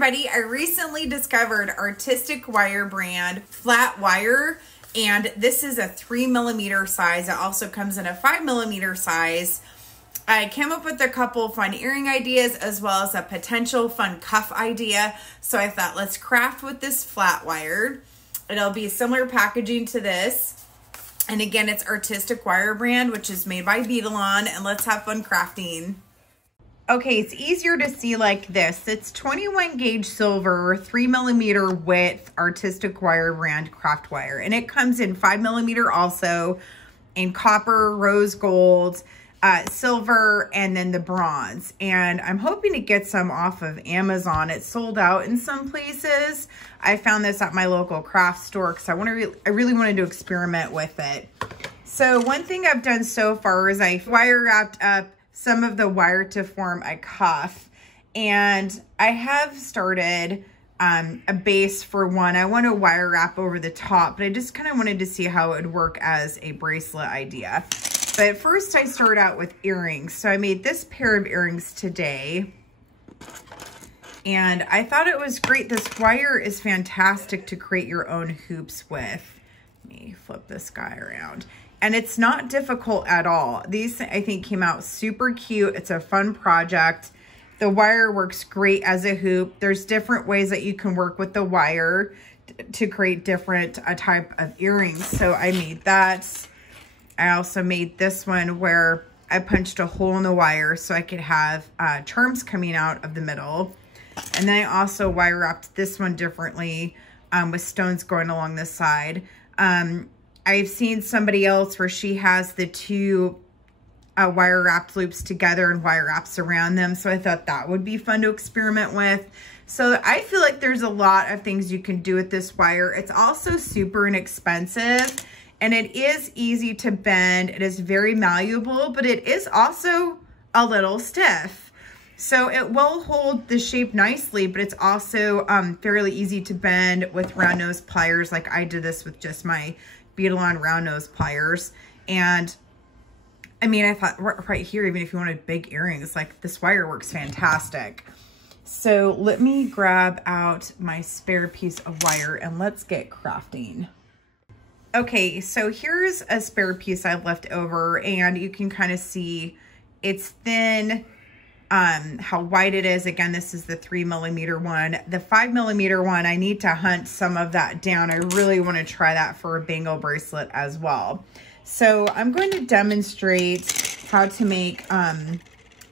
everybody, I recently discovered Artistic Wire brand flat wire, and this is a 3mm size. It also comes in a 5mm size. I came up with a couple fun earring ideas as well as a potential fun cuff idea. So I thought, let's craft with this flat wire. It'll be similar packaging to this. And again, it's Artistic Wire brand, which is made by Bieber, and let's have fun crafting. Okay, it's easier to see like this. It's 21 gauge silver, 3mm width, Artistic Wire brand craft wire. And it comes in 5mm also, in copper, rose gold, silver, and then the bronze. And I'm hoping to get some off of Amazon. It's sold out in some places. I found this at my local craft store because I really wanted to experiment with it. So one thing I've done so far is I wire wrapped up some of the wire to form a cuff, and I have started a base for one. I want to wire wrap over the top, but I just kind of wanted to see how it would work as a bracelet idea. But first I started out with earrings. So I made this pair of earrings today, and I thought it was great. This wire is fantastic to create your own hoops with. Let me flip this guy around. And it's not difficult at all. These, I think, came out super cute. It's a fun project. The wire works great as a hoop. There's different ways that you can work with the wire to create different type of earrings. So I made that. I also made this one where I punched a hole in the wire so I could have charms coming out of the middle. And then I also wire wrapped this one differently with stones going along the side. I've seen somebody else where she has the two wire wrapped loops together and wire wraps around them. So I thought that would be fun to experiment with. So I feel like there's a lot of things you can do with this wire. It's also super inexpensive, and it is easy to bend. It is very malleable, but it is also a little stiff. So it will hold the shape nicely, but it's also fairly easy to bend with round nose pliers. Like I did this with just my Bieber round nose pliers. And I mean, I thought right here, even if you wanted big earrings, like this wire works fantastic. So let me grab out my spare piece of wire and let's get crafting. Okay, so here's a spare piece I've left over, and you can kind of see it's thin, how wide it is. Again, this is the 3mm one. The 5mm one, I need to hunt some of that down. I really want to try that for a bangle bracelet as well. So I'm going to demonstrate how to make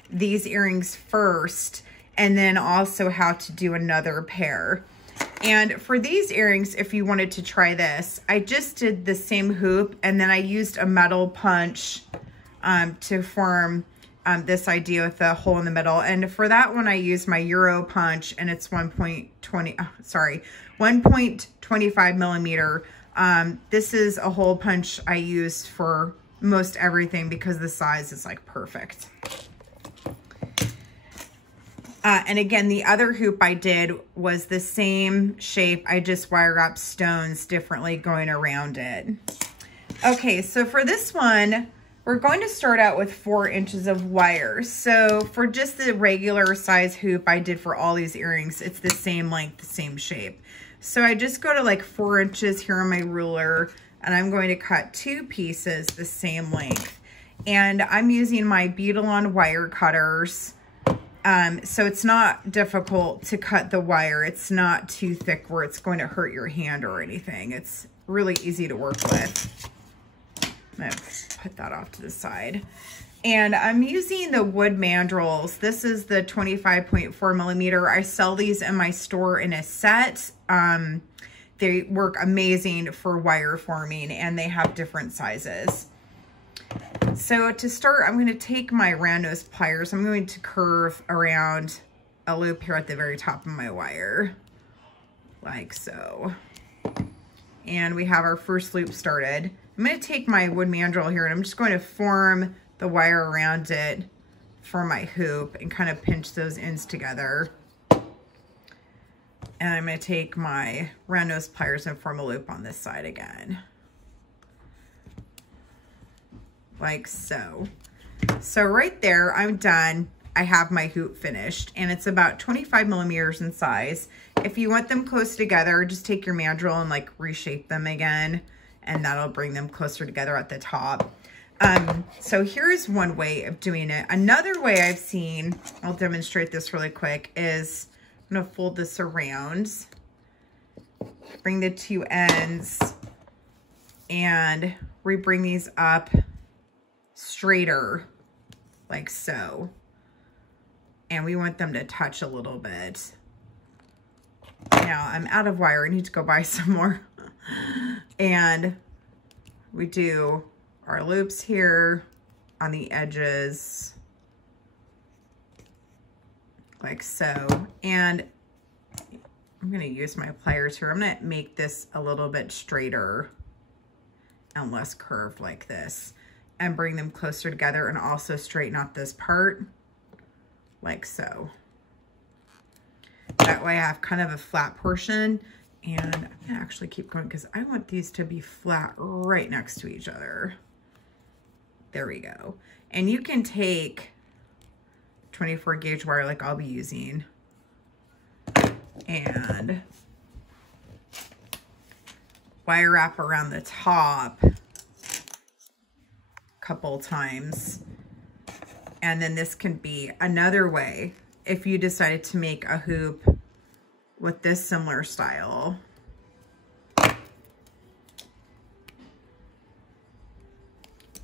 these earrings first, and then also how to do another pair. And for these earrings, if you wanted to try this, I just did the same hoop, and then I used a metal punch to form this idea with the hole in the middle. And for that one, I used my Euro punch, and it's 1.25mm. This is a hole punch I use for most everything because the size is like perfect. And again, the other hoop I did was the same shape. I just wire wrapped stones differently going around it. Okay, so for this one, we're going to start out with 4 inches of wire. So for just the regular size hoop I did for all these earrings, it's the same length, the same shape. So I just go to like 4 inches here on my ruler, and I'm going to cut 2 pieces the same length. And I'm using my Bieber wire cutters. So it's not difficult to cut the wire. It's not too thick where it's going to hurt your hand or anything. It's really easy to work with. I'm going to put that off to the side. And I'm using the wood mandrels. This is the 25.4mm. I sell these in my store in a set. They work amazing for wire forming, and they have different sizes. So to start, I'm going to take my round nose pliers. I'm going to curve around a loop here at the very top of my wire, like so. And we have our first loop started. I'm going to take my wood mandrel here, and I'm just going to form the wire around it for my hoop and kind of pinch those ends together. And I'm going to take my round nose pliers and form a loop on this side again. Like so. So right there, I'm done I have my hoop finished, and it's about 25 millimeters in size. If you want them close together, just take your mandrel and like reshape them again, and that'll bring them closer together at the top. So here's one way of doing it. Another way I've seen, I'll demonstrate this really quick, is I'm gonna fold this around, bring the two ends, and we bring these up straighter, like so. And we want them to touch a little bit. Now I'm out of wire, I need to go buy some more. And we do our loops here on the edges, like so. And I'm gonna use my pliers here. I'm gonna make this a little bit straighter and less curved like this, and bring them closer together, and also straighten out this part like so. That way I have kind of a flat portion, and I'm gonna actually keep going because I want these to be flat right next to each other. There we go. And you can take 24 gauge wire like I'll be using, and wire wrap around the top a couple times. And then this can be another way if you decided to make a hoop with this similar style.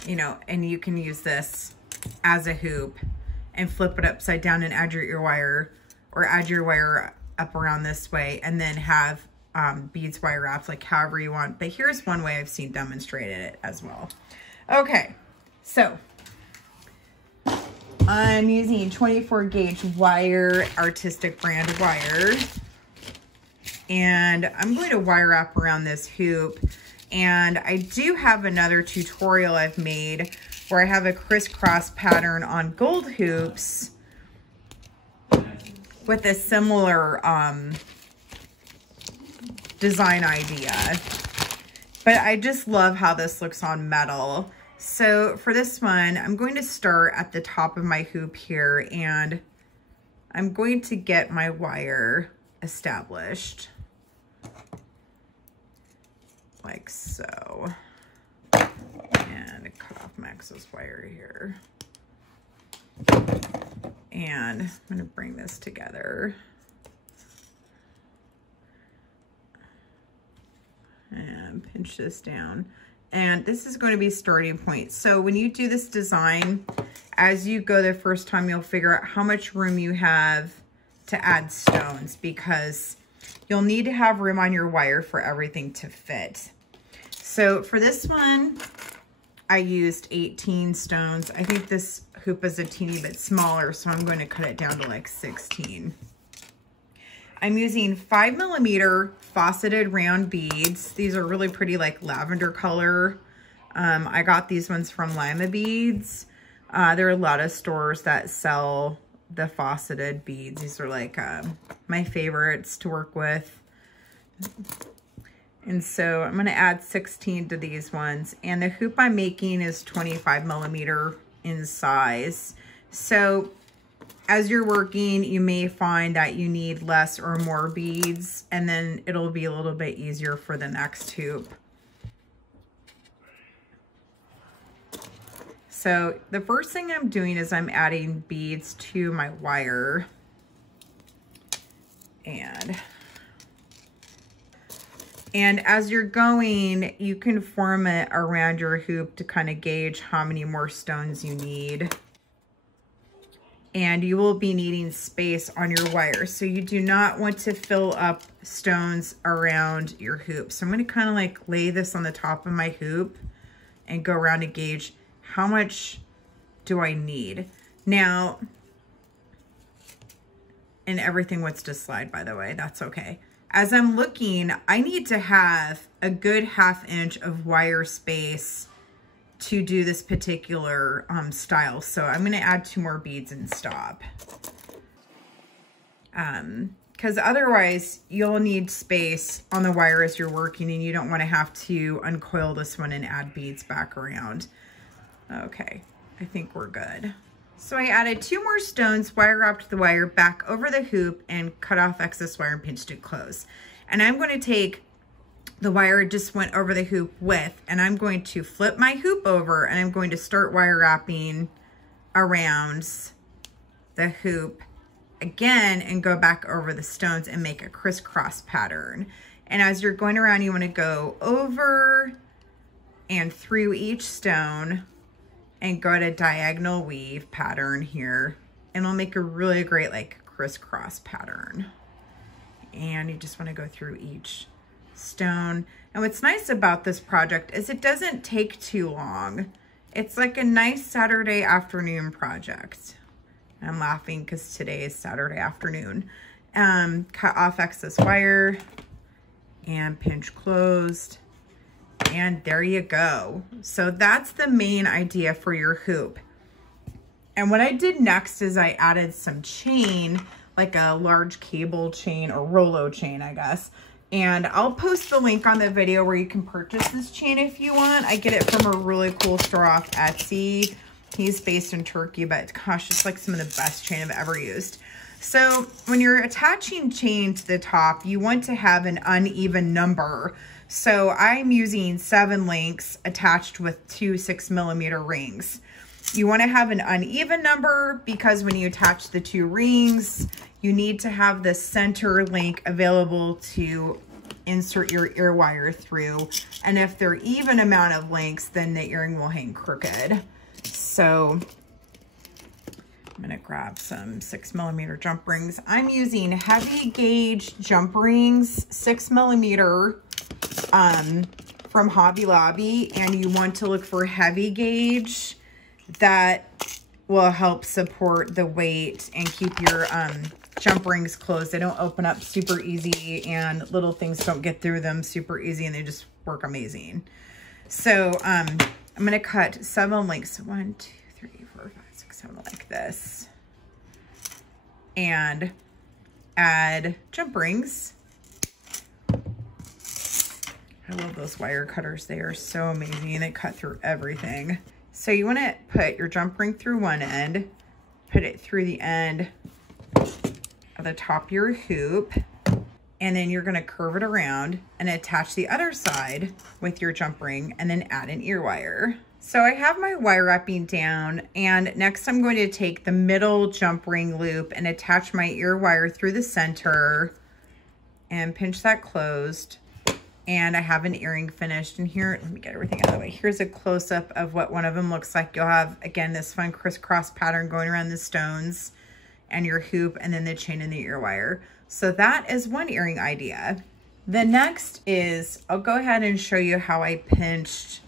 You know, and you can use this as a hoop and flip it upside down and add your ear wire, or add your wire up around this way, and then have beads wire wrapped, like however you want. But here's one way I've seen demonstrated it as well. Okay, so I'm using 24 gauge wire, artistic brand wire, and I'm going to wire wrap around this hoop. And I do have another tutorial I've made where I have a crisscross pattern on gold hoops with a similar design idea. But I just love how this looks on metal. So for this one, I'm going to start at the top of my hoop here, and I'm going to get my wire established like so. And cut off my excess wire here. And I'm gonna bring this together. And pinch this down. And this is going to be starting point. So when you do this design, as you go the first time, you'll figure out how much room you have to add stones, because you'll need to have room on your wire for everything to fit. So for this one, I used 18 stones. I think this hoop is a teeny bit smaller, so I'm going to cut it down to like 16. I'm using 5mm faceted round beads. These are really pretty, like lavender color. I got these ones from Lima Beads. There are a lot of stores that sell the faceted beads. These are like my favorites to work with. And so I'm gonna add 16 to these ones. And the hoop I'm making is 25mm in size. So as you're working, you may find that you need less or more beads, and then it'll be a little bit easier for the next hoop. So the first thing I'm doing is I'm adding beads to my wire. And as you're going, you can form it around your hoop to kind of gauge how many more stones you need. And you will be needing space on your wire. So you do not want to fill up stones around your hoop. So I'm gonna kind of like lay this on the top of my hoop and go around to gauge how much do I need. Now, and everything wants to slide, by the way, that's okay. As I'm looking, I need to have a good 1/2 inch of wire space to do this particular style. So I'm gonna add 2 more beads and stop. Because otherwise you'll need space on the wire as you're working, and you don't wanna have to uncoil this one and add beads back around. Okay, I think we're good. So I added 2 more stones, wire wrapped the wire back over the hoop and cut off excess wire and pinched it close. And I'm going to take the wire it just went over the hoop with, and I'm going to flip my hoop over and I'm going to start wire wrapping around the hoop again and go back over the stones and make a crisscross pattern. And as you're going around, you want to go over and through each stone and go to diagonal weave pattern here, and it'll make a really great like crisscross pattern. And you just want to go through each stone. And what's nice about this project is it doesn't take too long. It's like a nice Saturday afternoon project. I'm laughing because today is Saturday afternoon. Cut off excess wire and pinch closed. And there you go. So that's the main idea for your hoop. And what I did next is I added some chain, like a large cable chain or Rolo chain, I guess. And I'll post the link on the video where you can purchase this chain if you want. I get it from a really cool store off Etsy. He's based in Turkey, but gosh, it's like some of the best chain I've ever used. So when you're attaching chain to the top, you want to have an uneven number. So I'm using 7 links attached with 2 6mm rings. You want to have an uneven number because when you attach the 2 rings, you need to have the center link available to insert your ear wire through. And if they're even amount of links, then the earring will hang crooked. So I'm gonna grab some 6mm jump rings. I'm using heavy gauge jump rings, 6mm from Hobby Lobby, and you want to look for heavy gauge that will help support the weight and keep your jump rings closed. They don't open up super easy and little things don't get through them super easy, and they just work amazing. So I'm gonna cut 7 links, 1, 2, 3, 4, 5, 6, 7, like this, and add jump rings. I love those wire cutters. They are so amazing. They cut through everything. So you want to put your jump ring through one end, put it through the end of the top of your hoop, and then you're going to curve it around and attach the other side with your jump ring and then add an ear wire. So I have my wire wrapping down, and next I'm going to take the middle jump ring loop and attach my ear wire through the center and pinch that closed. And I have an earring finished. And here, let me get everything out of the way. Here's a close-up of what one of them looks like. You'll have, again, this fun crisscross pattern going around the stones and your hoop, and then the chain and the ear wire. So that is one earring idea. The next is, I'll go ahead and show you how I pinched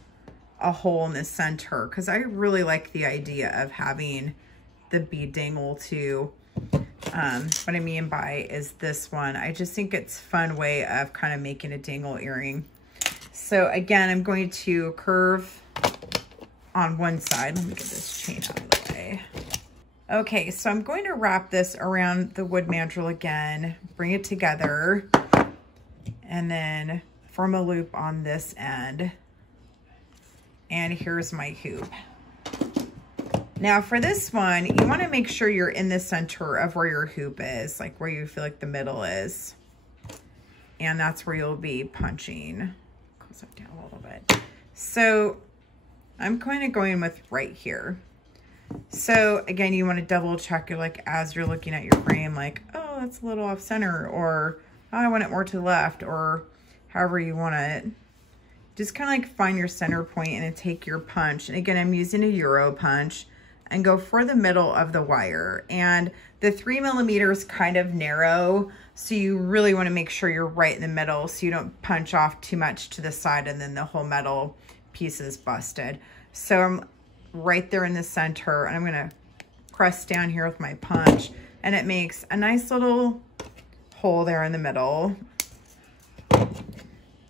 a hole in the center, because I really like the idea of having the bead dangle too. What I mean by is this one. I just think it's a fun way of kind of making a dangle earring. So again, I'm going to curve on one side. Let me get this chain out of the way. Okay, so I'm going to wrap this around the wood mandrel again, bring it together, and then form a loop on this end. And here's my hoop. Now for this one, you want to make sure you're in the center of where your hoop is, like where you feel like the middle is. And that's where you'll be punching. Close it down a little bit. So I'm kind of going with right here. So again, you want to double check it, like as you're looking at your frame, like, oh, that's a little off center, or oh, I want it more to the left, or however you want it. Just kind of like find your center point and then take your punch. And again, I'm using a Euro punch, and go for the middle of the wire. And the 3mm is kind of narrow, so you really want to make sure you're right in the middle so you don't punch off too much to the side and then the whole metal piece is busted. So I'm right there in the center, and I'm going to press down here with my punch, and it makes a nice little hole there in the middle. I'm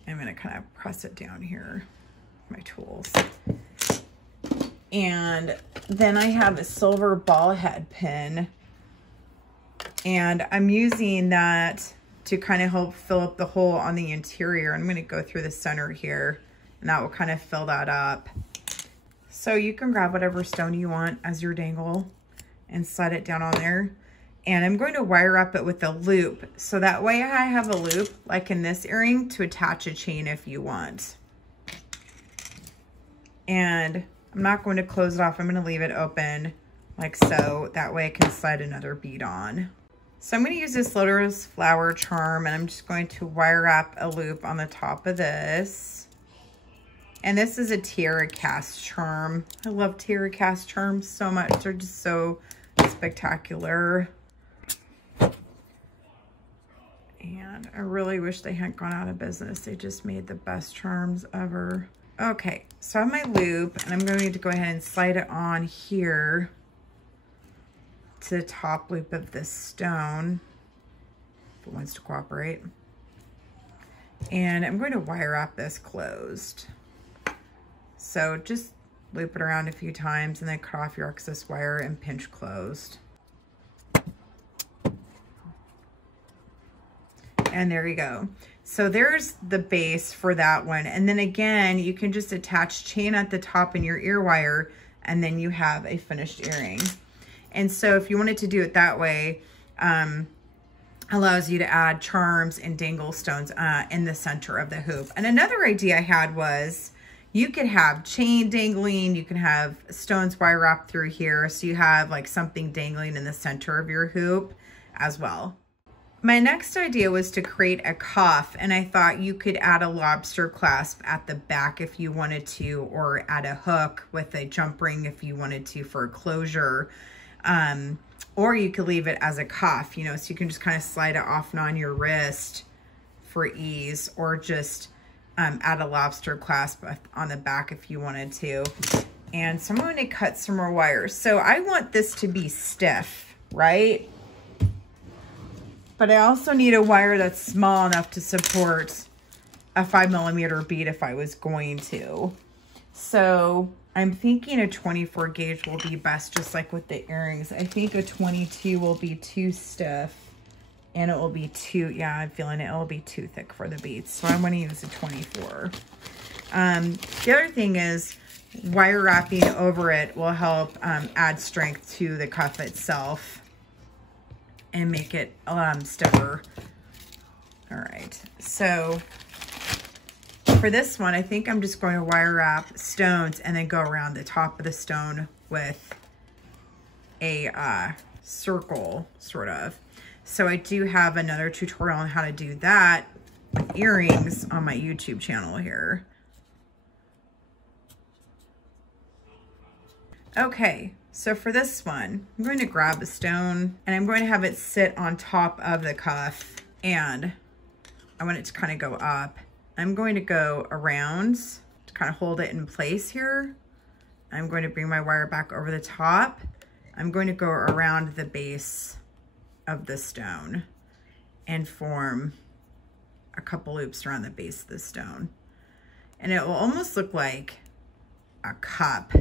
going to kind of press it down here with my tools. And then I have a silver ball head pin, and I'm using that to kind of help fill up the hole on the interior. I'm going to go through the center here, and that will kind of fill that up. So you can grab whatever stone you want as your dangle. and slide it down on there. And I'm going to wire up it with a loop. So that way I have a loop, like in this earring, to attach a chain if you want. And I'm not going to close it off. I'm going to leave it open like so. That way I can slide another bead on. So I'm going to use this Lotus Flower charm, and I'm just going to wire wrap a loop on the top of this. And this is a tiara cast charm. I love tiara cast charms so much. They're just so spectacular. And I really wish they hadn't gone out of business. They just made the best charms ever. Okay, so I have my loop, and I'm going to go ahead and slide it on here to the top loop of this stone, if it wants to cooperate. And I'm going to wire wrap this closed. So just loop it around a few times and then cut off your excess wire and pinch closed. And there you go. So there's the base for that one. And then again, you can just attach chain at the top in your ear wire, and then you have a finished earring. And so if you wanted to do it that way, allows you to add charms and dangle stones in the center of the hoop. And another idea I had was you could have chain dangling, you can have stones wire wrapped through here, so you have like something dangling in the center of your hoop as well. My next idea was to create a cuff, and I thought you could add a lobster clasp at the back if you wanted to, or add a hook with a jump ring if you wanted to for a closure. Or you could leave it as a cuff, you know, so you can just kind of slide it off and on your wrist for ease, or just add a lobster clasp on the back if you wanted to. And so I'm going to cut some more wires. So I want this to be stiff, right? But I also need a wire that's small enough to support a 5mm bead if I was going to. So I'm thinking a 24 gauge will be best, just like with the earrings. I think a 22 will be too stiff, and it will be too, yeah, I'm feeling it will be too thick for the beads. So I'm going to use a 24. The other thing is wire wrapping over it will help add strength to the cuff itself and make it stiffer. All right, so for this one, I think I'm just going to wire wrap stones and then go around the top of the stone with a circle, sort of. So I do have another tutorial on how to do that with earrings on my YouTube channel here. Okay, so for this one, I'm going to grab a stone and I'm going to have it sit on top of the cuff, and I want it to kind of go up. I'm going to go around to kind of hold it in place here. I'm going to bring my wire back over the top. I'm going to go around the base of the stone and form a couple loops around the base of the stone. And it will almost look like a cup.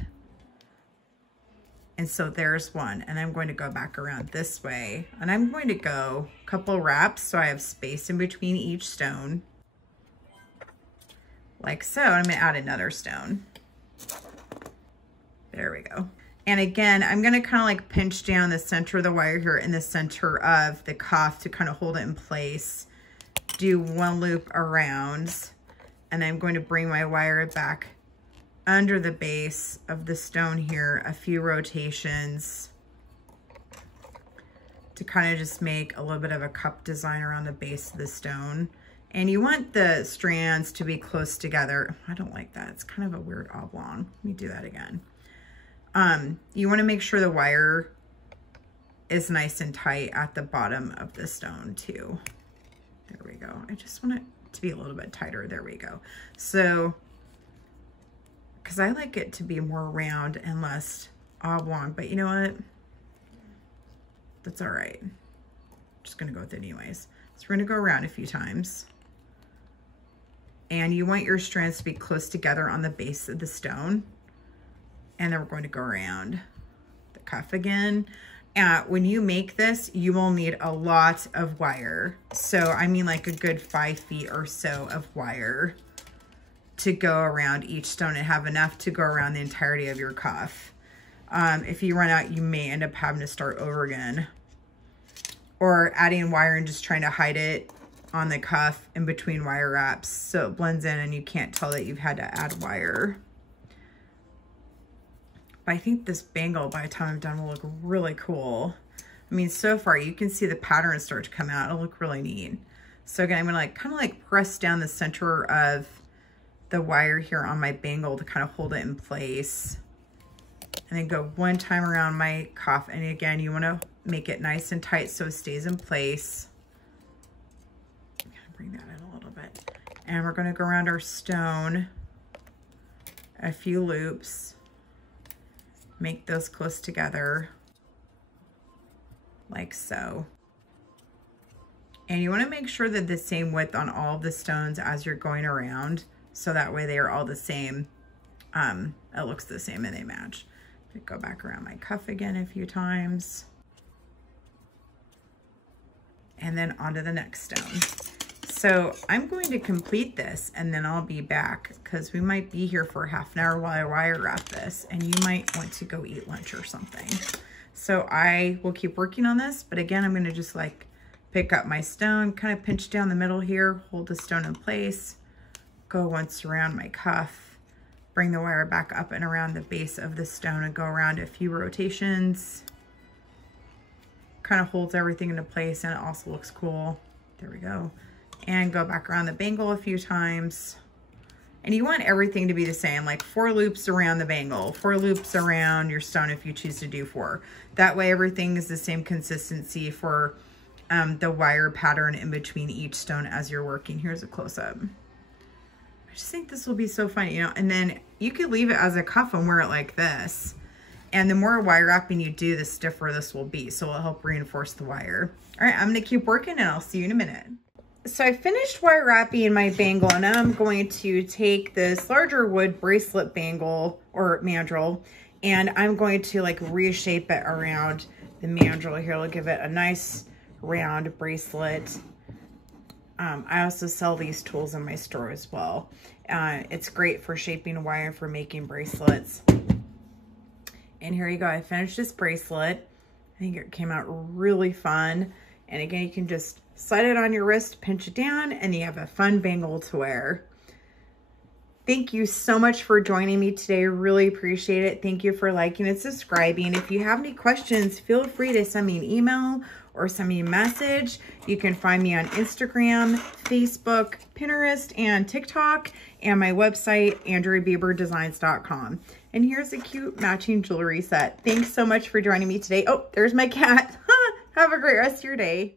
And so there's one, and I'm going to go back around this way, and I'm going to go a couple wraps so I have space in between each stone, like so. I'm going to add another stone. There we go. And again, I'm going to kind of like pinch down the center of the wire here in the center of the cuff to kind of hold it in place. Do one loop around, and I'm going to bring my wire back under the base of the stone here a few rotations to kind of just make a little bit of a cup design around the base of the stone. And you want the strands to be close together. I don't like that. It's kind of a weird oblong. Let me do that again. You want to make sure the wire is nice and tight at the bottom of the stone too. There we go. I just want it to be a little bit tighter. There we go. So, because I like it to be more round and less oblong, but you know what? That's all right. I'm just gonna go with it anyways. So we're gonna go around a few times. And you want your strands to be close together on the base of the stone. And then we're going to go around the cuff again. When you make this, you will need a lot of wire. So I mean like a good 5 feet or so of wire to go around each stone and have enough to go around the entirety of your cuff. If you run out, you may end up having to start over again. Or adding wire and just trying to hide it on the cuff in between wire wraps so it blends in and you can't tell that you've had to add wire. But I think this bangle, by the time I'm done, will look really cool. I mean, so far you can see the pattern start to come out. It'll look really neat. So again, I'm gonna like kind of like press down the center of the wire here on my bangle to kind of hold it in place. And then go one time around my cuff. And again, you wanna make it nice and tight so it stays in place. I'm gonna bring that in a little bit. And we're gonna go around our stone a few loops. Make those close together, like so. And you wanna make sure that the same width on all of the stones as you're going around, so that way they are all the same. It looks the same and they match. Go back around my cuff again a few times. And then onto the next stone. So I'm going to complete this and then I'll be back because we might be here for half an hour while I wire wrap this and you might want to go eat lunch or something. So I will keep working on this, but again, I'm going to just like pick up my stone, kind of pinch down the middle here, hold the stone in place, go once around my cuff, bring the wire back up and around the base of the stone and go around a few rotations. Kind of holds everything into place and it also looks cool. There we go. And go back around the bangle a few times. And you want everything to be the same, like 4 loops around the bangle, 4 loops around your stone if you choose to do 4. That way everything is the same consistency for the wire pattern in between each stone as you're working. Here's a close-up. I just think this will be so fun, you know, and then you could leave it as a cuff and wear it like this. And the more wire wrapping you do, the stiffer this will be. So it'll help reinforce the wire. All right, I'm gonna keep working and I'll see you in a minute. So I finished wire wrapping my bangle and now I'm going to take this larger wood bracelet bangle or mandrel and I'm going to like reshape it around the mandrel here. I'll give it a nice round bracelet. I also sell these tools in my store as well. It's great for shaping wire for making bracelets. And here you go, I finished this bracelet. I think it came out really fun. And again, you can just slide it on your wrist, pinch it down, and you have a fun bangle to wear. Thank you so much for joining me today. Really appreciate it. Thank you for liking and subscribing. If you have any questions, feel free to send me an email or send me a message. You can find me on Instagram, Facebook, Pinterest, and TikTok, and my website, andriabieberdesigns.com. And here's a cute matching jewelry set. Thanks so much for joining me today. Oh, there's my cat. Have a great rest of your day.